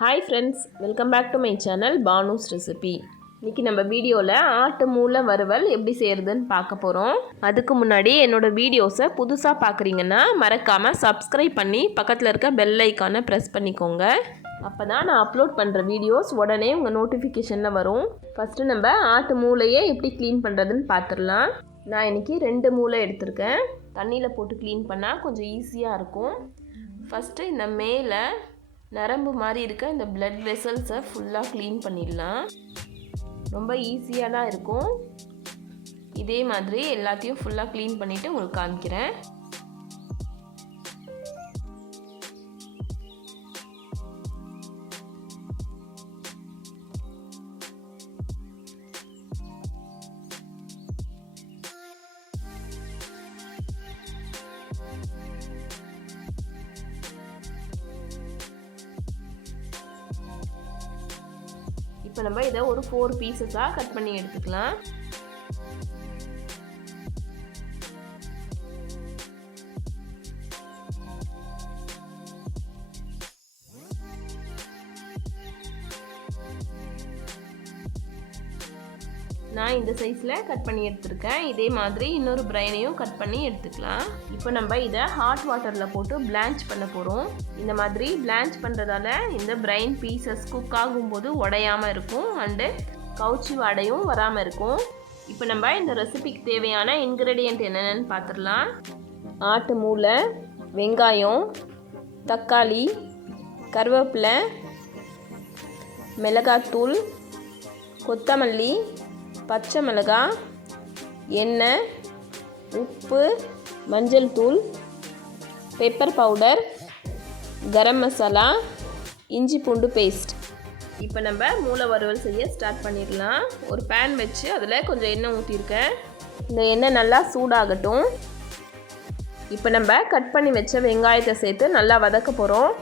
Hi friends, welcome back to my channel Banu's Recipe. இன்னைக்கு நம்ம வீடியோவில் ஆட்டு மூளை வறுவல் எப்படி செய்கிறதுன்னு பார்க்க போகிறோம். அதுக்கு முன்னாடி என்னோட வீடியோஸை புதுசாக பார்க்குறீங்கன்னா மறக்காமல் சப்ஸ்கிரைப் பண்ணி பக்கத்தில் இருக்க பெல் ஐக்கானை ப்ரெஸ் பண்ணிக்கோங்க. அப்போ தான் நான் அப்லோட் பண்ணுற வீடியோஸ் உடனே உங்கள் நோட்டிஃபிகேஷனில் வரும். ஃபஸ்ட்டு நம்ம ஆட்டு மூளையை எப்படி க்ளீன் பண்ணுறதுன்னு பார்த்துடலாம். நான் இன்றைக்கி 2 மூளை எடுத்திருக்கேன். தண்ணியில் போட்டு க்ளீன் பண்ணால் கொஞ்சம் ஈஸியாக இருக்கும். ஃபஸ்ட்டு இந்த மேலே நரம்பு மாதிரி இருக்க இந்த பிளட் வெசல்ஸை ஃபுல்லாக க்ளீன் பண்ணிடலாம். ரொம்ப ஈஸியாக தான் இருக்கும். இதே மாதிரி எல்லாத்தையும் ஃபுல்லாக க்ளீன் பண்ணிவிட்டு உங்களுக்கு காமிக்கிறேன். இப்போ நம்ம இதை ஒரு 4 பீசஸாக கட் பண்ணி எடுத்துக்கலாம். நான் இந்த சைஸில் கட் பண்ணி எடுத்துருக்கேன். இதே மாதிரி இன்னொரு பிரைனையும் கட் பண்ணி எடுத்துக்கலாம். இப்போ நம்ம இதை ஹாட் வாட்டரில் போட்டு பிளான்ச் பண்ண போகிறோம். இந்த மாதிரி பிளான்ச் பண்ணுறதால இந்த பிரைன் பீசஸ் குக் ஆகும்போது உடையாமல் இருக்கும் அண்டு கவுச்சி வாடையும் வராமல் இருக்கும். இப்போ நம்ம இந்த ரெசிபிக்கு தேவையான இன்க்ரீடியன்ட் என்னென்னு பார்த்துடலாம். ஆட்டு மூளை, வெங்காயம், தக்காளி, கருவேப்பிலை, மிளகாத்தூள், கொத்தமல்லி, பச்சை மிளகாய், எண்ணெய், உப்பு, மஞ்சள் தூள், பெப்பர் பவுடர், கரம் மசாலா, இஞ்சி பூண்டு பேஸ்ட். இப்போ நம்ம மூளை வறுவல் செய்ய ஸ்டார்ட் பண்ணிடலாம். ஒரு பேன் வச்சு அதில் கொஞ்சம் எண்ணெய் ஊற்றிருக்கேன். இந்த எண்ணெய் நல்லா சூடாகட்டும். இப்போ நம்ம கட் பண்ணி வச்ச வெங்காயத்தை சேர்த்து நல்லா வதக்க போகிறோம்.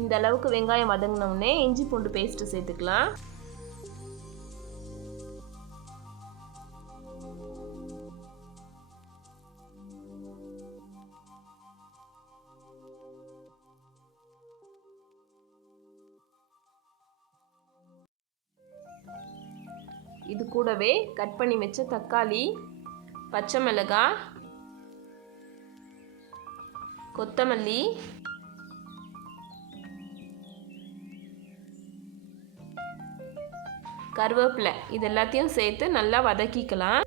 இந்த அளவுக்கு வெங்காயம் வதங்கினோடனே இஞ்சி பூண்டு பேஸ்ட்டு சேர்த்துக்கலாம். இது கூடவே கட் பண்ணி வச்ச தக்காளி, பச்சை மிளகாய், கொத்தமல்லி, கருவேப்பிலை இது எல்லாத்தையும் சேர்த்து நல்லா வதக்கிக்கலாம்.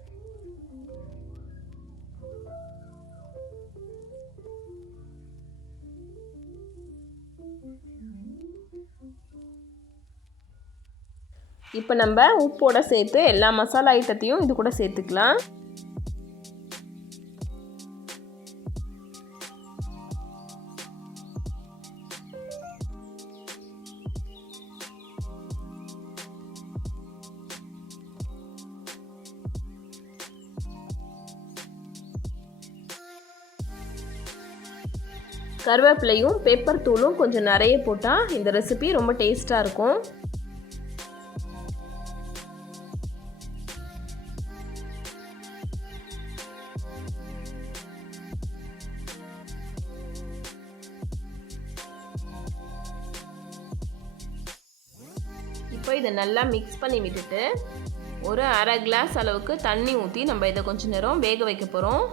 இப்போ நம்ம உப்போட சேர்த்து எல்லா மசாலா ஐட்டத்தையும் இது கூட சேர்த்துக்கலாம். கருவேப்பிலையும் பெப்பர் தூளும் கொஞ்சம் நிறைய போட்டால் இந்த ரெசிபி ரொம்ப டேஸ்ட்டாக இருக்கும். இப்போ இதை நல்லா மிக்ஸ் பண்ணி விட்டுட்டு ஒரு அரை கிளாஸ் அளவுக்கு தண்ணி ஊற்றி நம்ம இதை கொஞ்சம் நேரம் வேக வைக்க போகிறோம்.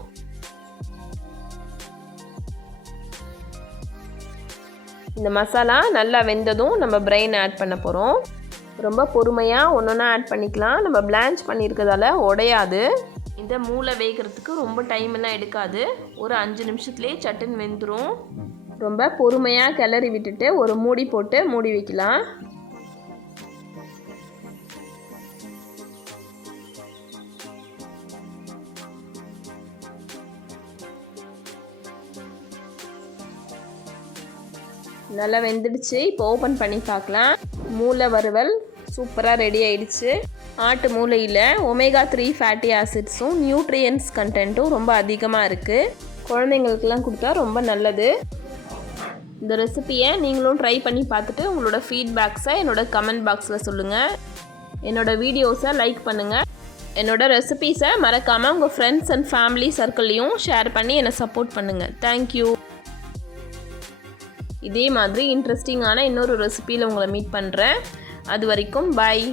இந்த மசாலா நல்லா வெந்ததும் நம்ம பிரைன் ஆட் பண்ண போகிறோம். ரொம்ப பொறுமையாக ஒன்றொன்னா ஆட் பண்ணிக்கலாம். நம்ம பிளான்ச் பண்ணியிருக்கிறதால உடையாது. இந்த மூளை வேகிறதுக்கு ரொம்ப டைம் எல்லாம் எடுக்காது. ஒரு 5 நிமிஷத்துலேயே சட்டுன்னு வெந்துடும். ரொம்ப பொறுமையாக கிளறி விட்டுட்டு ஒரு மூடி போட்டு மூடி வைக்கலாம். நல்லா வெந்துடுச்சு. இப்போ ஓப்பன் பண்ணி பார்க்கலாம். மூளை வறுவல் சூப்பராக ரெடி ஆயிடுச்சு. ஆட்டு மூளையில் ஒமேகா 3 ஃபேட்டி ஆசிட்ஸும் நியூட்ரியன்ஸ் கண்டென்ட்டும் ரொம்ப அதிகமாக இருக்குது. குழந்தைங்களுக்கெல்லாம் கொடுத்தா ரொம்ப நல்லது. இந்த ரெசிபியை நீங்களும் ட்ரை பண்ணி பார்த்துட்டு உங்களோட ஃபீட்பேக்ஸை என்னோடய கமெண்ட் பாக்ஸில் சொல்லுங்கள். என்னோடய வீடியோஸை லைக் பண்ணுங்கள். என்னோடய ரெசிபீஸை மறக்காமல் உங்கள் ஃப்ரெண்ட்ஸ் அண்ட் ஃபேமிலி சர்க்கிள்லையும் ஷேர் பண்ணி என்னை சப்போர்ட் பண்ணுங்கள். தேங்க்யூ. இதே மாதிரி இன்ட்ரெஸ்டிங்கான இன்னொரு ரெசிபியில் உங்களை மீட் பண்ணுறேன். அது வரைக்கும் பாய்.